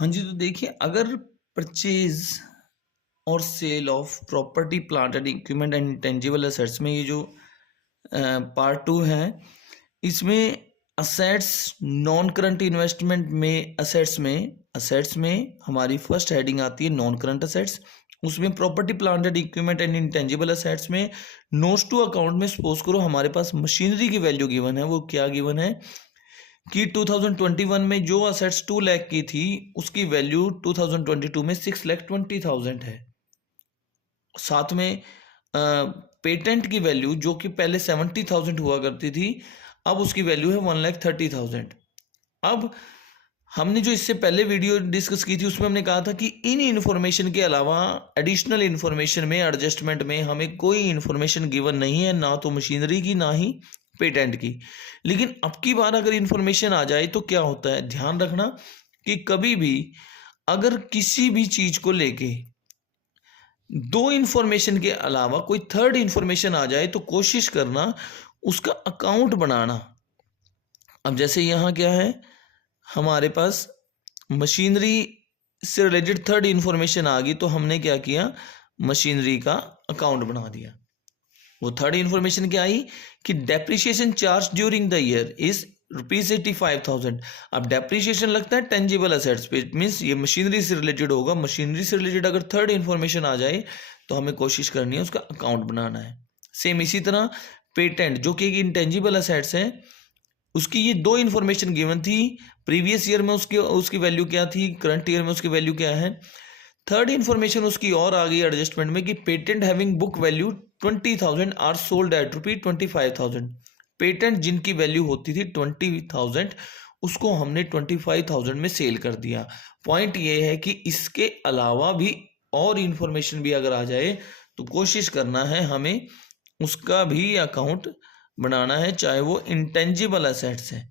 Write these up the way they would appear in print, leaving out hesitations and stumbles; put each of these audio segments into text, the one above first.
हाँ जी, तो देखिए अगर परचेज़ और sale of property, plant and equipment and intangible assets में ये जो पार्ट 2 है, इसमें असेट्स नॉन करंट इन्वेस्टमेंट में असेट्स में हमारी फर्स्ट हेडिंग आती है नॉन करंट असेट्स। उसमें property, plant and equipment and intangible assets में नोट्स टू अकाउंट में सपोज करो हमारे पास मशीनरी की वैल्यू गिवन है। वो क्या गिवन है कि 2021 में जो असेट्स 2 लाख की थी उसकी वैल्यू 2022 में 6,20,000 है। साथ में पेटेंट की वैल्यू जो कि पहले 70,000 हुआ करती थी, अब उसकी वैल्यू है 1,30,000। अब हमने जो इससे पहले वीडियो डिस्कस की थी उसमें हमने कहा था कि इन इन्फॉर्मेशन के अलावा एडिशनल इन्फॉर्मेशन में एडजस्टमेंट में हमें कोई इन्फॉर्मेशन गिवन नहीं है, ना तो मशीनरी की ना ही पेटेंट की। लेकिन अब की बार अगर इन्फॉर्मेशन आ जाए तो क्या होता है, ध्यान रखना कि कभी भी अगर किसी भी चीज को लेके दो इन्फॉर्मेशन के अलावा कोई थर्ड इन्फॉर्मेशन आ जाए तो कोशिश करना उसका अकाउंट बनाना। अब जैसे यहाँ क्या है, हमारे पास मशीनरी से रिलेटेड थर्ड इन्फॉर्मेशन आ गई तो हमने क्या किया, मशीनरी का अकाउंट बना दिया। वो थर्ड इन्फॉर्मेशन क्या आई कि depreciation charge during the year is ₹85,000। अब डेप्रिसिएशन लगता है टेंजिबल असेट्स पे, मीन्स ये मशीनरी से रिलेटेड होगा। मशीनरी से रिलेटेड अगर थर्ड इन्फॉर्मेशन आ जाए तो हमें कोशिश करनी है उसका अकाउंट बनाना है। सेम इसी तरह पेटेंट जो कि एक इंटेंजिबल असेट्स है, उसकी ये दो इन्फॉर्मेशन गिवन थी। प्रीवियस ईयर में उसकी उसकी वैल्यू क्या थी, करंट ईयर में उसकी वैल्यू क्या है। थर्ड इन्फॉर्मेशन उसकी और आ गई एडजस्टमेंट में कि patent having book value 20,000 are sold at ₹25,000। Patent जिनकी वैल्यू होती थी 20,000 उसको हमने 25,000 में सेल कर दिया। पॉइंट ये है कि इसके अलावा भी और इन्फॉर्मेशन भी अगर आ जाए तो कोशिश करना है हमें उसका भी अकाउंट बनाना है, चाहे वो इंटेंजिबल असेट्स है।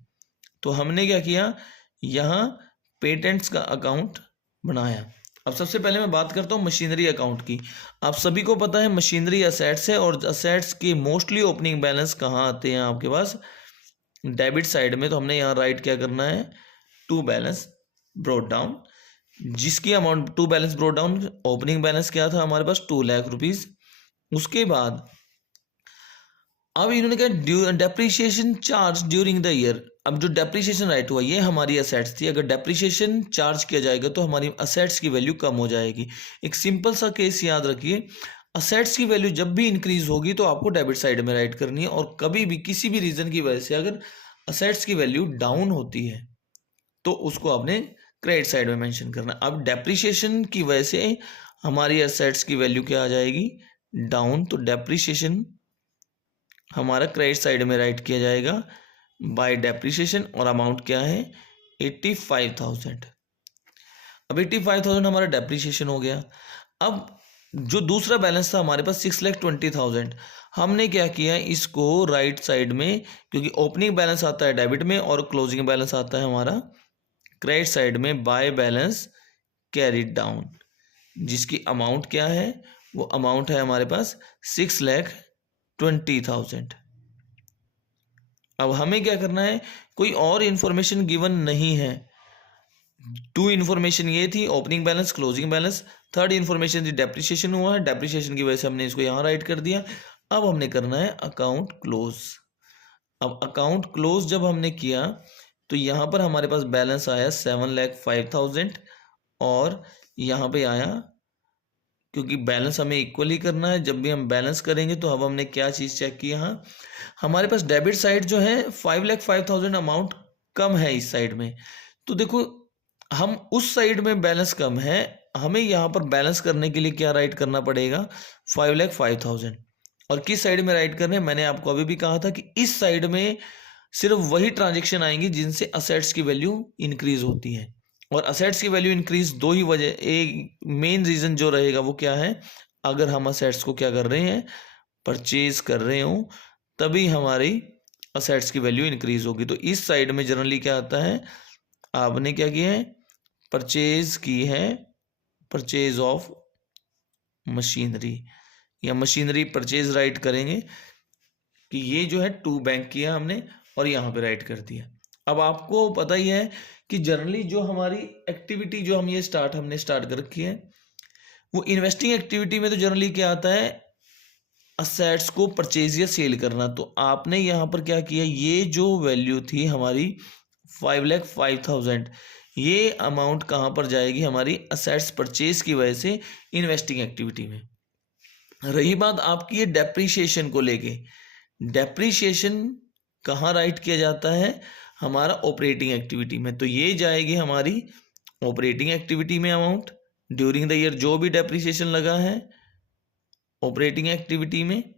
तो हमने क्या किया, यहाँ पेटेंट्स का अकाउंट बनाया। अब सबसे पहले मैं बात करता हूँ मशीनरी अकाउंट की। आप सभी को पता है मशीनरी असेट्स है और असेट्स की मोस्टली ओपनिंग बैलेंस कहाँ आते हैं आपके पास, डेबिट साइड में। तो हमने यहाँ राइट क्या करना है, टू बैलेंस ब्रोट डाउन, जिसकी amount to balance brought down, opening balance क्या था हमारे पास 2 लाख रुपीज। उसके बाद अब इन्होंने कहा depreciation charge during the year. अब जो डेप्रिसिएशन राइट हुआ ये हमारी असेट्स थी, अगर डेप्रिसिएशन चार्ज किया जाएगा तो हमारी असेट्स की वैल्यू कम हो जाएगी। एक सिंपल सा केस याद रखिए, असेट्स की वैल्यू जब भी इंक्रीज होगी तो आपको डेबिट साइड में राइट करनी है, और कभी भी किसी भी रीजन की वजह से अगर असेट्स की वैल्यू डाउन होती है तो उसको आपने क्रेडिट साइड में मेंशन करना। अब डेप्रिसिएशन की वजह से हमारी असेट्स की वैल्यू क्या आ जाएगी, डाउन, तो डेप्रिसिएशन हमारा क्रेडिट साइड में राइट किया जाएगा बाय डेप्रिसिएशन, और अमाउंट क्या है 85,000। अब 85,000 हमारा डेप्रिसिएशन हो गया। अब जो दूसरा बैलेंस था हमारे पास 6,20,000, हमने क्या किया, इसको राइट साइड में, क्योंकि ओपनिंग बैलेंस आता है डेबिट में और क्लोजिंग बैलेंस आता है हमारा क्रेडिट साइड में, बाय बैलेंस कैरिड डाउन, जिसकी अमाउंट क्या है, वो अमाउंट है हमारे पास 6,20,000। अब हमें क्या करना है, कोई और इन्फॉर्मेशन गिवन नहीं है। टू इन्फॉर्मेशन ये थी, opening balance, closing balance. Third information थी डेप्रिसिएशन हुआ है, डेप्रिसिएशन की वजह से हमने इसको यहाँ राइट कर दिया। अब हमने करना है अकाउंट क्लोज। अब अकाउंट क्लोज जब हमने किया तो यहाँ पर हमारे पास बैलेंस आया 7,05,000, और यहाँ पे आया, क्योंकि बैलेंस हमें इक्वल ही करना है, जब भी हम बैलेंस करेंगे तो अब हमने क्या चीज़ चेक की, यहाँ हमारे पास डेबिट साइड जो है 5,05,000 अमाउंट कम है इस साइड में। तो देखो हम उस साइड में बैलेंस कम है, हमें यहाँ पर बैलेंस करने के लिए क्या राइट करना पड़ेगा, 5,05,000। और किस साइड में राइट करने, मैंने आपको अभी भी कहा था कि इस साइड में सिर्फ वही ट्रांजेक्शन आएंगी जिनसे असेट्स की वैल्यू इंक्रीज होती है। और असेट्स की वैल्यू इंक्रीज दो ही वजह, एक मेन रीजन जो रहेगा वो क्या है, अगर हम असेट्स को क्या कर रहे हैं, परचेज कर रहे हो, तभी हमारी असेट्स की वैल्यू इंक्रीज होगी। तो इस साइड में जनरली क्या आता है, आपने क्या किया है, परचेज की है, परचेज ऑफ मशीनरी, या मशीनरी परचेज राइट करेंगे कि ये जो है टू बैंक किया हमने और यहाँ पे राइट कर दिया। अब आपको पता ही है कि जनरली जो हमारी एक्टिविटी जो हमने स्टार्ट कर रखी है, वो इन्वेस्टिंग एक्टिविटी में तो जनरली क्या आता है, असेट्स को परचेज या सेल करना। तो आपने यहाँ पर क्या किया, ये जो वैल्यू थी हमारी 5,05,000, ये अमाउंट कहाँ पर जाएगी, हमारी असेट्स परचेज की वजह से इन्वेस्टिंग एक्टिविटी में। रही बात आपकी ये डेप्रीशिएशन को लेके, डेप्रीशिएशन कहाँ राइट किया जाता है, हमारा ऑपरेटिंग एक्टिविटी में। तो ये जाएगी हमारी ऑपरेटिंग एक्टिविटी में अमाउंट ड्यूरिंग द ईयर, जो भी डेप्रीशिएशन लगा है ऑपरेटिंग एक्टिविटी में,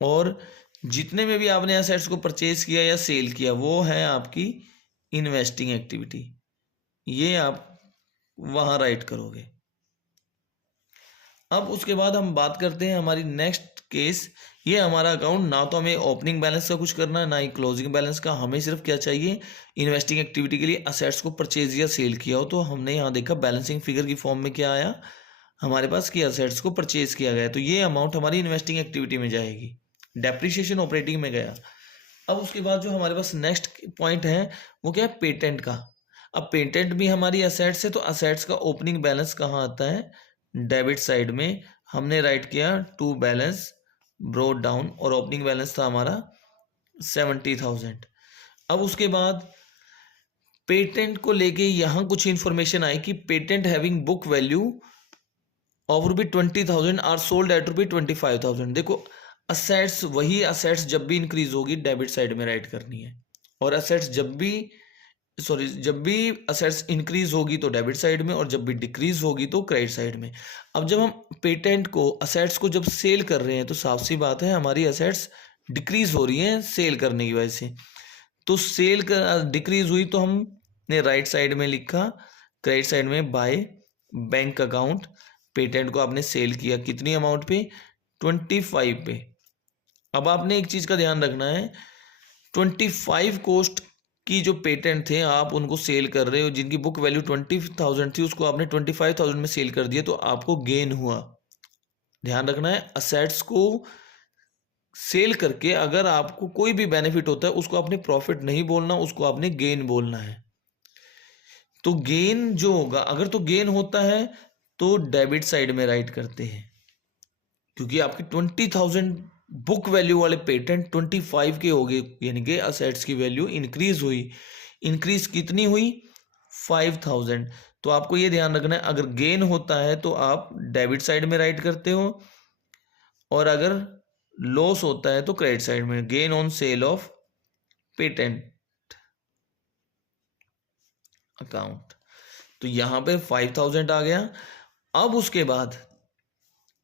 और जितने में भी आपने एसेट्स को परचेज किया या सेल किया वो है आपकी इन्वेस्टिंग एक्टिविटी। ये आप वहाँ राइट करोगे। अब उसके बाद हम बात करते हैं हमारी नेक्स्ट केस। ये हमारा अकाउंट ना तो हमें ओपनिंग बैलेंस का कुछ करना है ना ही क्लोजिंग बैलेंस का, हमें सिर्फ क्या चाहिए, इन्वेस्टिंग एक्टिविटी के लिए असेट्स को परचेज या सेल किया हो। तो हमने यहाँ देखा बैलेंसिंग फिगर की फॉर्म में क्या आया हमारे पास कि असेट्स को परचेज किया गया, तो ये अमाउंट हमारी इन्वेस्टिंग एक्टिविटी में जाएगी, डेप्रिसिएशन ऑपरेटिंग में गया। अब उसके बाद जो हमारे पास नेक्स्ट पॉइंट है वो क्या है, पेटेंट का। अब पेटेंट भी हमारी असेट्स है, तो असेट्स का ओपनिंग बैलेंस कहाँ आता है, डेबिट साइड में। हमने राइट किया टू बैलेंस ब्रोड डाउन, और ओपनिंग बैलेंस था हमारा 70,000। अब उसके बाद पेटेंट को लेके यहाँ कुछ इंफॉर्मेशन आई कि patent having book value of ₹20,000 are sold at ₹25,000। देखो असेट्स, वही असेट्स जब भी इंक्रीज होगी डेबिट साइड में राइट करनी है, और असेट्स जब भी असेट्स इंक्रीज होगी तो डेबिट साइड में, और जब भी डिक्रीज होगी तो क्रेडिट साइड में। अब जब हम पेटेंट को, असेट्स को जब सेल कर रहे हैं तो साफ सी बात है हमारी असेट्स डिक्रीज हो रही हैं सेल करने की वजह से। तो सेल कर डिक्रीज हुई तो हमने राइट साइड में लिखा, क्रेडिट साइड में बाय बैंक अकाउंट, पेटेंट को आपने सेल किया कितनी अमाउंट पे, 25 पे। अब आपने एक चीज़ का ध्यान रखना है, 25 कॉस्ट की जो पेटेंट थे आप उनको सेल कर रहे हो, जिनकी बुक वैल्यू 20,000 थी उसको आपने 25,000 में सेल कर दिया, तो आपको गेन हुआ। ध्यान रखना है, असेट्स को सेल करके अगर आपको कोई भी बेनिफिट होता है उसको आपने प्रॉफिट नहीं बोलना, उसको आपने गेन बोलना है। तो गेन जो होगा, अगर तो गेन होता है तो डेबिट साइड में राइट करते हैं, क्योंकि आपकी 20,000 बुक वैल्यू वाले पेटेंट 25 के हो गए, यानी कि असेट्स की वैल्यू इंक्रीज हुई। इंक्रीज कितनी हुई, 5,000। तो आपको ये ध्यान रखना है, अगर गेन होता है तो आप डेबिट साइड में राइट करते हो, और अगर लॉस होता है तो क्रेडिट साइड में, gain on sale of patent account. तो यहाँ पे 5,000 आ गया। अब उसके बाद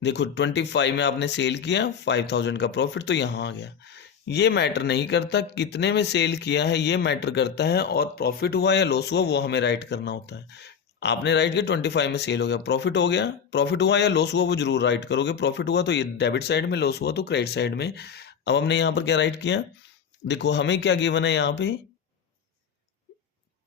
देखो 25 में आपने सेल किया, 5,000 का प्रॉफिट तो यहाँ आ गया। ये मैटर नहीं करता कितने में सेल किया है, ये मैटर करता है और प्रॉफिट हुआ या लॉस हुआ वो हमें राइट करना होता है। आपने राइट किया 25 में सेल हो गया, प्रॉफिट हो गया, प्रॉफिट हुआ या लॉस हुआ वो जरूर राइट करोगे। प्रॉफिट हुआ तो ये डेबिट साइड में, लॉस हुआ तो क्रेडिट साइड में। अब हमने यहाँ पर क्या राइट किया, देखो हमें क्या गिवन है यहाँ पे,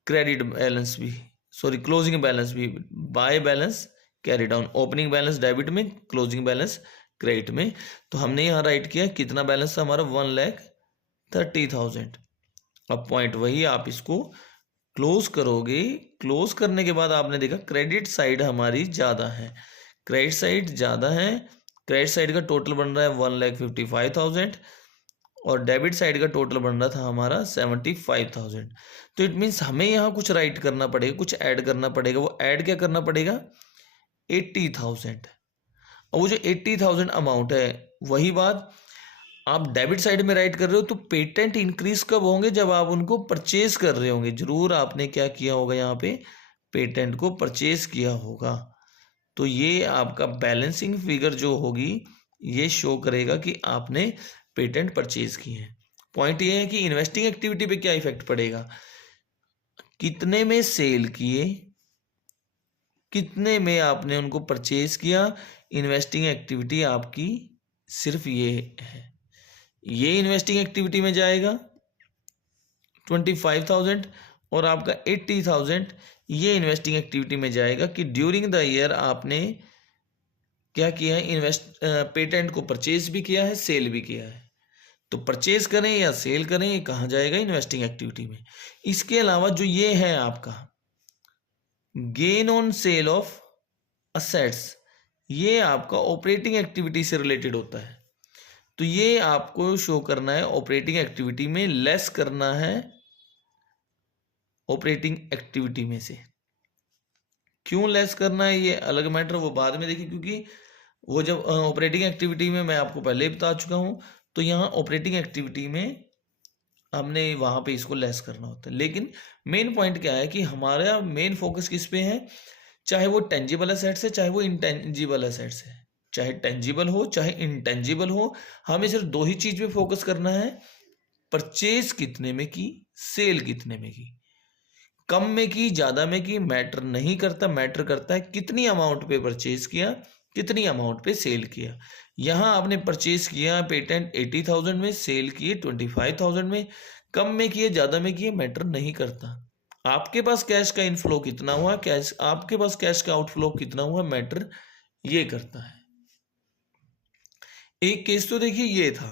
क्रेडिट बैलेंस भी, सॉरी क्लोजिंग बैलेंस भी, by balance carry down, opening balance debit में, क्लोजिंग बैलेंस क्रेडिट में। तो हमने यहाँ राइट किया कितना बैलेंस था हमारा, 1,30,000। अब पॉइंट वही, आप इसको क्लोज करोगे, क्लोज करने के बाद आपने देखा क्रेडिट साइड हमारी ज़्यादा है, क्रेडिट साइड ज़्यादा है, क्रेडिट साइड का टोटल बन रहा है 1,55,000 और डेबिट साइड का टोटल बन रहा था हमारा 75,000। तो इट मीन्स हमें यहाँ कुछ राइट करना पड़ेगा, कुछ ऐड करना पड़ेगा। वो ऐड क्या करना पड़ेगा, 80,000। और वो जो 80,000 अमाउंट है, वही बात आप डेबिट साइड में राइट कर रहे हो, तो पेटेंट इंक्रीज कब होंगे, जब आप उनको परचेज कर रहे होंगे। जरूर आपने क्या किया होगा, यहाँ पे पेटेंट को परचेज किया होगा। तो ये आपका बैलेंसिंग फिगर जो होगी ये शो करेगा कि आपने पेटेंट परचेज किए हैं। पॉइंट ये है कि इन्वेस्टिंग एक्टिविटी पे क्या इफेक्ट पड़ेगा, कितने में सेल किए, कितने में आपने उनको परचेज किया। इन्वेस्टिंग एक्टिविटी आपकी सिर्फ ये है, ये इन्वेस्टिंग एक्टिविटी में जाएगा 25,000 और आपका 80,000 ये इन्वेस्टिंग एक्टिविटी में जाएगा कि ड्यूरिंग द ईयर आपने क्या किया है, पेटेंट को परचेज भी किया है, सेल भी किया है। तो परचेज करें या सेल करें, ये कहाँ जाएगा? इन्वेस्टिंग एक्टिविटी में। इसके अलावा जो ये है आपका gain on sale of assets, ये आपका ऑपरेटिंग एक्टिविटी से रिलेटेड होता है। तो ये आपको शो करना है ऑपरेटिंग एक्टिविटी में, लेस करना है ऑपरेटिंग एक्टिविटी में से। क्यों लेस करना है ये अलग मैटर, वो बाद में देखिए, क्योंकि वो जब ऑपरेटिंग एक्टिविटी में मैं आपको पहले ही बता चुका हूँ, तो यहाँ ऑपरेटिंग एक्टिविटी में हमने वहाँ पे इसको लेस करना होता है। लेकिन मेन पॉइंट क्या है कि हमारा मेन फोकस किस पे है, चाहे वो टेंजिबल एसेट्स है चाहे वो इंटेंजिबल एसेट्स है, चाहे टेंजिबल हो चाहे इंटेंजिबल हो, हमें सिर्फ दो ही चीज पे फोकस करना है, परचेज कितने में की, सेल कितने में की। कम में की ज्यादा में की मैटर नहीं करता, मैटर करता है कितनी अमाउंट पे परचेज किया, कितनी अमाउंट पे सेल किया। यहाँ आपने परचेज किया पेटेंट 80,000 में, सेल किए 25,000 में, कम में किए ज्यादा में किए मैटर नहीं करता। आपके पास कैश का इनफ्लो कितना हुआ, कैश आपके पास कैश का आउटफ्लो कितना हुआ, मैटर ये करता है। एक केस तो देखिए ये था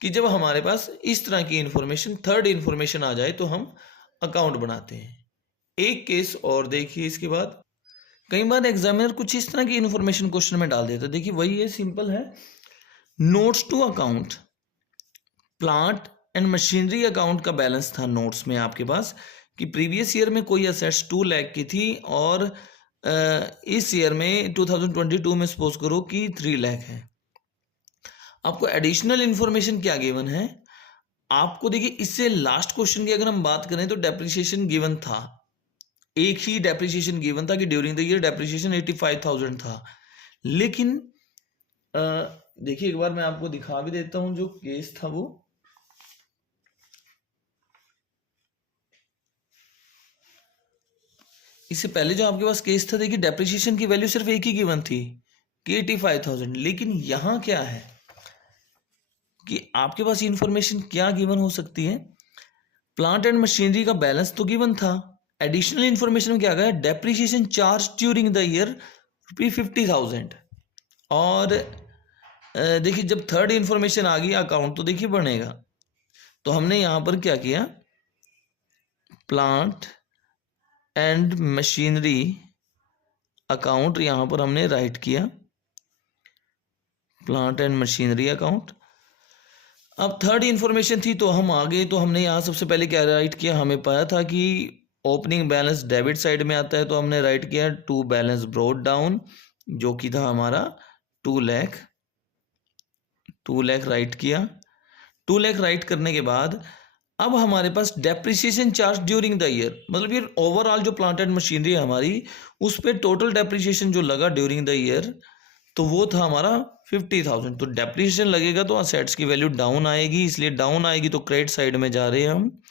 कि जब हमारे पास इस तरह की इंफॉर्मेशन, थर्ड इंफॉर्मेशन आ जाए तो हम अकाउंट बनाते हैं। एक केस और देखिए इसके बाद, कई बार एग्जामिनर कुछ इस तरह की इंफॉर्मेशन क्वेश्चन में डाल देता है। देखिए वही है, सिंपल है, notes to account, plant and machinery account का बैलेंस था नोट्स में आपके पास कि प्रीवियस ईयर में कोई असेट्स 2 लाख की थी और इस ईयर में 2022 में सपोज करो कि 3 लाख है। आपको एडिशनल इंफॉर्मेशन क्या गिवन है, आपको देखिए इससे लास्ट क्वेश्चन की अगर हम बात करें तो डेप्रिसिएशन गिवन था, एक ही डेप्रिसिएशन गिवन था कि ड्यूरिंग द ईयर डेप्रिसिएशन 85,000 था। लेकिन देखिए एक बार मैं आपको दिखा भी देता हूं जो केस था वो, इससे पहले जो आपके पास केस था देखिए डेप्रिसिएशन की वैल्यू सिर्फ एक ही गिवन थी कि 85,000। लेकिन यहां क्या है कि आपके पास इंफॉर्मेशन क्या गिवन हो सकती है, प्लांट एंड मशीनरी का बैलेंस तो गिवन था, एडिशनल इंफॉर्मेशन में क्या गया, depreciation charge during the year ₹50,000। और देखिए जब थर्ड इंफॉर्मेशन आ गई अकाउंट तो देखिए बनेगा, तो हमने यहां पर क्या किया, प्लांट एंड मशीनरी अकाउंट यहां पर हमने राइट किया, प्लांट एंड मशीनरी अकाउंट। अब थर्ड इंफॉर्मेशन थी तो हम आगे, तो हमने यहाँ सबसे पहले क्या राइट किया, हमें पता था कि ओपनिंग बैलेंस डेबिट साइड में आता है, तो हमने राइट किया टू बैलेंस ब्रॉट डाउन, जो कि था हमारा 2 लाख राइट किया। 2 लाख राइट करने के बाद अब हमारे पास depreciation charge during the year, मतलब ये ओवरऑल जो प्लांट एंड मशीनरी है हमारी, उस पर टोटल डेप्रिसिएशन जो लगा ड्यूरिंग द ईयर तो वो था हमारा 50,000। तो डेप्रिसिएशन लगेगा तो असेट्स की वैल्यू डाउन आएगी, इसलिए डाउन आएगी तो क्रेडिट साइड में जा रहे हैं हम,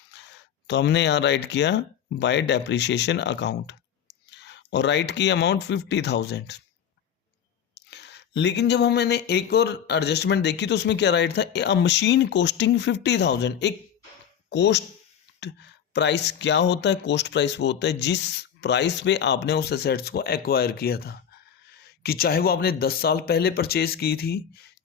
तो हमने यहाँ राइट किया बाय डेप्रिसिएशन अकाउंट और राइट की अमाउंट 50,000। लेकिन जब हमने एक और एडजस्टमेंट देखी तो उसमें क्या राइट था, अ मशीन कोस्टिंग 50,000। एक कोस्ट प्राइस क्या होता है, कोस्ट प्राइस वो होता है जिस प्राइस पे आपने उस एसेट्स को एक्वायर किया था, कि चाहे वो आपने 10 साल पहले परचेज की थी,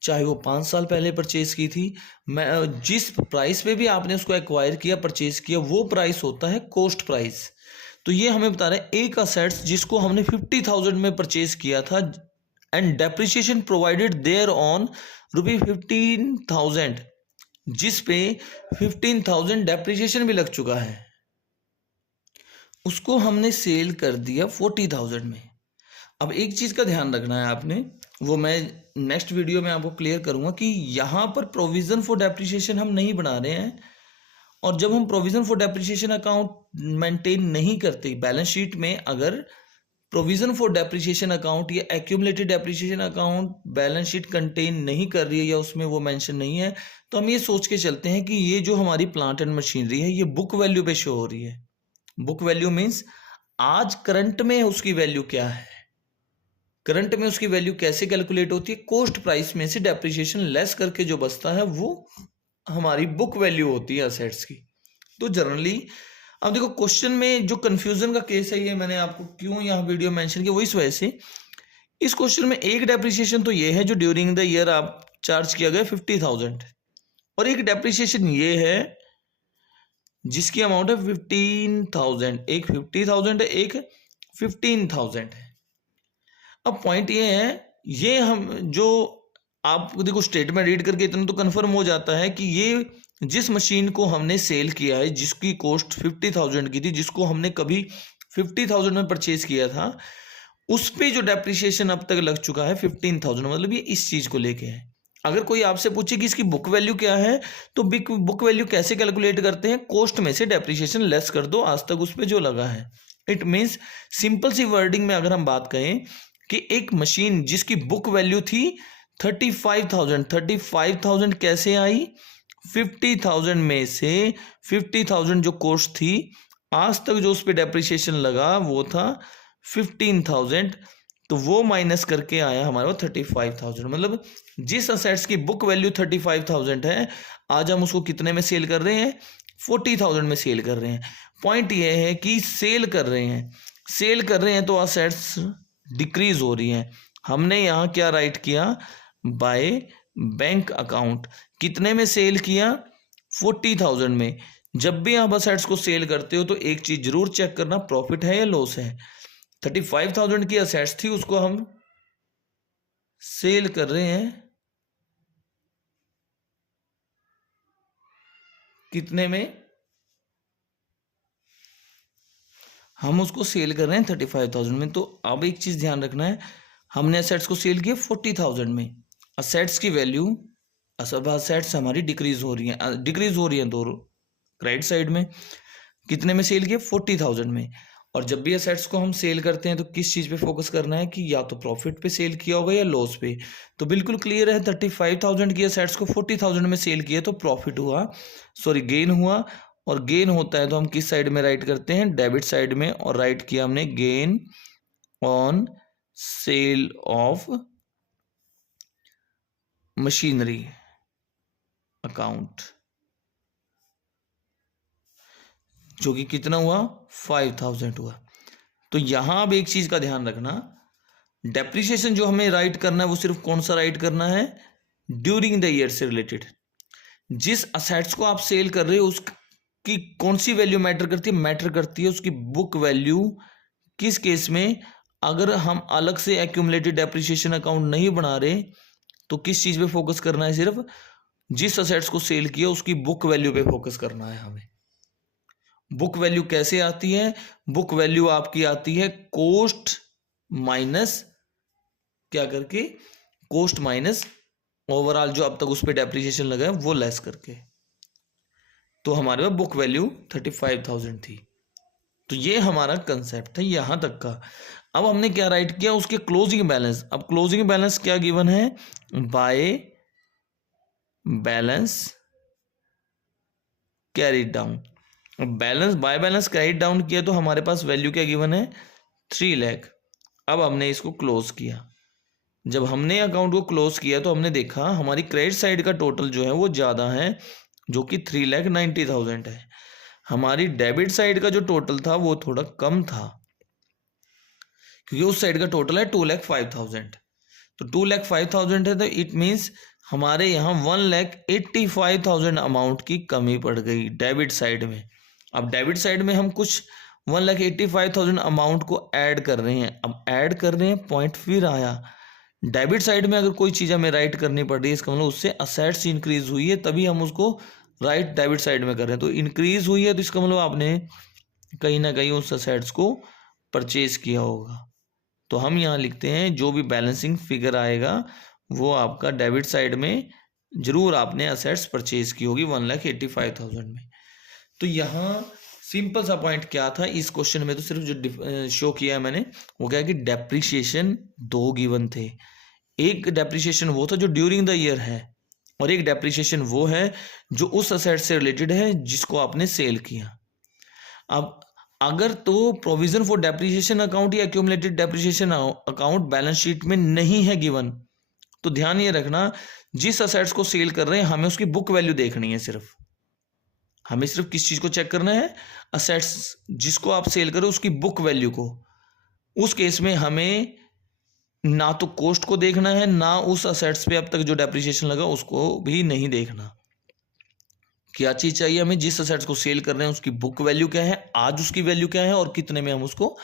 चाहे वो 5 साल पहले परचेज की थी, जिस प्राइस पे भी आपने उसको एक्वायर किया, परचेज किया, वो प्राइस होता है कोस्ट प्राइस। तो ये हमें बता रहा है एक असेट्स जिसको हमने 50,000 में परचेज किया था and depreciation provided thereon ₹15,000, जिस पे 15,000 डेप्रिसिएशन भी लग चुका है, उसको हमने सेल कर दिया 40,000 में। अब एक चीज़ का ध्यान रखना है आपने, वो मैं नेक्स्ट वीडियो में आपको क्लियर करूंगा कि यहाँ पर प्रोविज़न फॉर डेप्रिसिएशन हम नहीं बना रहे हैं, और जब हम provision for depreciation account maintain नहीं करते बैलेंस शीट में, अगर प्रोविज़न फॉर डेप्रिसिएशन अकाउंट या accumulated depreciation account balance sheet contain नहीं कर रही है या उसमें वो मेंशन नहीं है, तो हम ये सोच के चलते हैं कि ये जो हमारी प्लांट एंड मशीनरी है ये बुक वैल्यू पे शो हो रही है। बुक वैल्यू मीन्स आज करंट में उसकी वैल्यू क्या है, करंट में उसकी वैल्यू कैसे कैलकुलेट होती है, कोस्ट प्राइस में से डेप्रिसिएशन लेस करके जो बचता है वो हमारी बुक वैल्यू होती है असेट्स की। तो जनरली अब देखो क्वेश्चन में जो कंफ्यूजन का केस है, ये मैंने आपको क्यों यहाँ वीडियो मेंशन किया, वो इस वजह से, इस क्वेश्चन में एक डेप्रिसिएशन तो ये है जो ड्यूरिंग द ईयर आप चार्ज किया गया 50,000, और एक डेप्रिसिएशन ये है जिसकी अमाउंट है 15,000, एक 50,000 है, एक 15,000 है। अब पॉइंट ये है, ये हम जो आप देखो स्टेटमेंट रीड करके इतना तो कंफर्म हो जाता है कि ये जिस मशीन को हमने सेल किया है, जिसकी कॉस्ट 50,000 की थी, जिसको हमने कभी 50,000 में परचेज किया था, उस पे जो डेप्रिसिएशन अब तक लग चुका है 15,000, मतलब ये इस चीज को लेके है। अगर कोई आपसे पूछे कि इसकी बुक वैल्यू क्या है, तो बुक वैल्यू कैसे कैलकुलेट करते हैं, कॉस्ट में से डेप्रिसिएशन लेस कर दो आज तक उस पे जो लगा है। इट मीन्स सिंपल सी वर्डिंग में अगर हम बात कहें कि एक मशीन जिसकी बुक वैल्यू थी 35,000 कैसे आई, 50,000 में से 50,000 जो कॉस्ट थी आज तक जो उस पर डेप्रिसिएशन लगा वो था 15,000, तो वो माइनस करके आया हमारे पास 35,000। मतलब जिस असेट्स की बुक वैल्यू 35,000 है, आज हम उसको कितने में सेल कर रहे हैं, 40,000 में सेल कर रहे हैं। पॉइंट ये है कि सेल कर रहे हैं तो असेट्स डिक्रीज हो रही हैं। हमने यहाँ क्या राइट किया, बाय बैंक अकाउंट, कितने में सेल किया, 40,000 में। जब भी आप असेट्स को सेल करते हो तो एक चीज जरूर चेक करना, प्रॉफिट है या लॉस है। 35,000 की असेट्स थी, उसको हम सेल कर रहे हैं कितने में, हम उसको सेल कर रहे हैं 35,000 में। तो अब एक चीज ध्यान रखना है, हमने असेट्स को सेल किया 40,000 में, असेट्स की वैल्यू, अब असेट्स हमारी डिक्रीज हो रही हैं दोनों क्रेडिट साइड में। कितने में सेल किया, 40,000 में। और जब भी असेट्स को हम सेल करते हैं तो किस चीज पे फोकस करना है कि या तो प्रॉफिट पे सेल किया होगा या लॉस पे। तो बिल्कुल क्लियर है, 35,000 की असेट्स को 40,000 में सेल किया तो प्रॉफिट हुआ, सॉरी गेन हुआ। और गेन होता है तो हम किस साइड में राइट करते हैं, डेबिट साइड में। और राइट किया हमने gain on sale of machinery account, जो कि कितना हुआ, 5,000 हुआ। तो यहां अब एक चीज का ध्यान रखना, डेप्रिसिएशन जो हमें राइट करना है वो सिर्फ कौन सा राइट करना है, ड्यूरिंग द ईयर से रिलेटेड। जिस असेट्स को आप सेल कर रहे हो उसकी कौन सी वैल्यू मैटर करती है, मैटर करती है उसकी बुक वैल्यू। किस केस में, अगर हम अलग से एक्यूमुलेटेड डेप्रिसिएशन अकाउंट नहीं बना रहे तो किस चीज पे फोकस करना है, सिर्फ जिस असेट्स को सेल किया उसकी बुक वैल्यू पे फोकस करना है हमें। बुक वैल्यू कैसे आती है, बुक वैल्यू आपकी आती है कॉस्ट माइनस क्या करके, कॉस्ट माइनस ओवरऑल जो अब तक उस पर डेप्रिसिएशन लगा है वो लेस करके। तो हमारे पास बुक वैल्यू 35,000 थी। तो ये हमारा कंसेप्ट था यहां तक का। अब हमने क्या राइट किया, उसके क्लोजिंग बैलेंस। अब क्लोजिंग बैलेंस क्या गिवन है, by balance carried down. Balance by balance carried down किया तो हमारे पास वैल्यू क्या गिवन है, 3 लाख। अब हमने इसको क्लोज किया। जब हमने अकाउंट को क्लोज किया तो हमने देखा हमारी क्रेडिट साइड का टोटल जो है वो ज़्यादा है, जो कि 3,90,000 है। हमारी डेबिट साइड का जो टोटल था वो थोड़ा कम था, क्योंकि उस साइड का टोटल है 2,05,000। तो 2,05,000 है, तो इट मीन्स हमारे यहाँ 1,85,000 अमाउंट की कमी पड़ गई डेबिट साइड में। अब डेबिट साइड में हम कुछ 1,85,000 अमाउंट को ऐड कर रहे हैं। अब ऐड कर रहे हैं, पॉइंट फिर आया, डेबिट साइड में अगर कोई चीज़ हमें राइट करनी पड़ रही है, इसका मतलब उससे असेट्स इंक्रीज हुई है, तभी हम उसको राइट डेबिट साइड में कर रहे हैं। तो इंक्रीज हुई है तो इसका मतलब आपने कहीं ना कहीं उस असेट्स को परचेज किया होगा। तो हम यहाँ लिखते हैं जो भी बैलेंसिंग फिगर आएगा वो आपका डेबिट साइड में जरूर आपने असेट्स परचेज की होगी 1,85,000 में। तो यहाँ सिंपल सा पॉइंट क्या था इस क्वेश्चन में, तो सिर्फ जो शो किया है मैंने वो क्या है कि डेप्रिसिएशन 2 गिवन थे। एक डेप्रिसिएशन वो था जो ड्यूरिंग द ईयर है, और एक डेप्रिसिएशन वो है जो उस असेट से रिलेटेड है जिसको आपने सेल किया। अब अगर तो प्रोविजन फॉर डेप्रिसिएशन अकाउंट या accumulated depreciation account balance sheet में नहीं है गिवन, तो ध्यान ये रखना जिस असेट्स को सेल कर रहे हैं हमें उसकी बुक वैल्यू देखनी है। सिर्फ हमें सिर्फ किस चीज को चेक करना है, असेट्स जिसको आप सेल करो उसकी बुक वैल्यू को। उस केस में हमें ना तो कॉस्ट को देखना है, ना उस असेट्स पे अब तक जो डेप्रिसिएशन लगा उसको भी नहीं देखना। क्या चीज़ चाहिए हमें, जिस असेट्स को सेल कर रहे हैं उसकी बुक वैल्यू क्या है, आज उसकी वैल्यू क्या है और कितने में हम उसको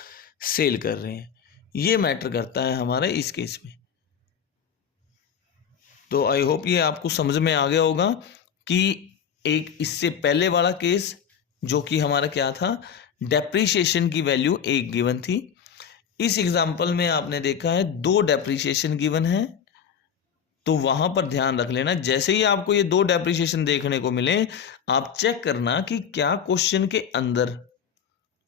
सेल कर रहे हैं, ये मैटर करता है हमारे इस केस में। तो आई होप ये आपको समझ में आ गया होगा कि एक इससे पहले वाला केस जो कि हमारा क्या था, डेप्रीशिएशन की वैल्यू एक गिवन थी। इस एग्जांपल में आपने देखा है 2 डेप्रीशिएशन गिवन है, तो वहां पर ध्यान रख लेना, जैसे ही आपको ये 2 डेप्रीशिएशन देखने को मिले आप चेक करना कि क्या क्वेश्चन के अंदर,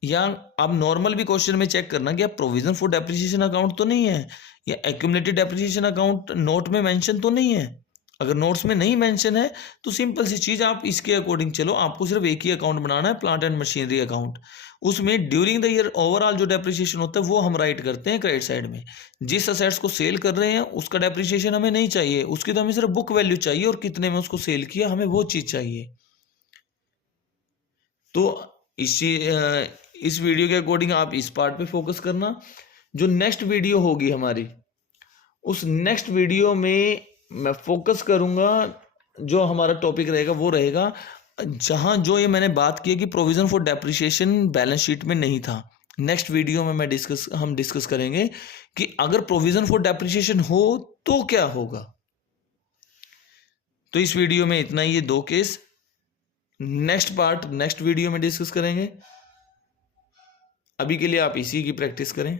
या आप नॉर्मल भी क्वेश्चन में चेक करना कि प्रोविजन फॉर डेप्रिसिएशन अकाउंट तो नहीं है, या एक्यूमुलेटेड डेप्रिसिएशन अकाउंट नोट में मेंशन तो नहीं है। अगर नोट्स में नहीं मेंशन है तो सिंपल सी चीज आप इसके अकॉर्डिंग चलो, आपको सिर्फ एक ही अकाउंट बनाना है, प्लांट एंड मशीनरी अकाउंट। उसमें ड्यूरिंग द ईयर ओवरऑल जो डेप्रिसिएशन होता है वो हम राइट करते हैं क्रेडिट साइड में। जिस असेट्स को सेल कर रहे हैं उसका डेप्रिसिएशन हमें नहीं चाहिए, उसकी तो हमें सिर्फ बुक वैल्यू चाहिए और कितने में उसको सेल किया हमें वो चीज चाहिए। तो इस वीडियो के अकॉर्डिंग आप इस पार्ट पे फोकस करना। जो नेक्स्ट वीडियो होगी हमारी, उस नेक्स्ट वीडियो में मैं फोकस करूंगा, जो हमारा टॉपिक रहेगा वो रहेगा जहां जो ये मैंने बात की है कि provision for depreciation balance sheet में नहीं था। नेक्स्ट वीडियो में हम डिस्कस करेंगे कि अगर प्रोविजन फॉर डेप्रिसिएशन हो तो क्या होगा। तो इस वीडियो में इतना ही, ये 2 case. Next part next video में डिस्कस करेंगे। अभी के लिए आप इसी की प्रैक्टिस करें।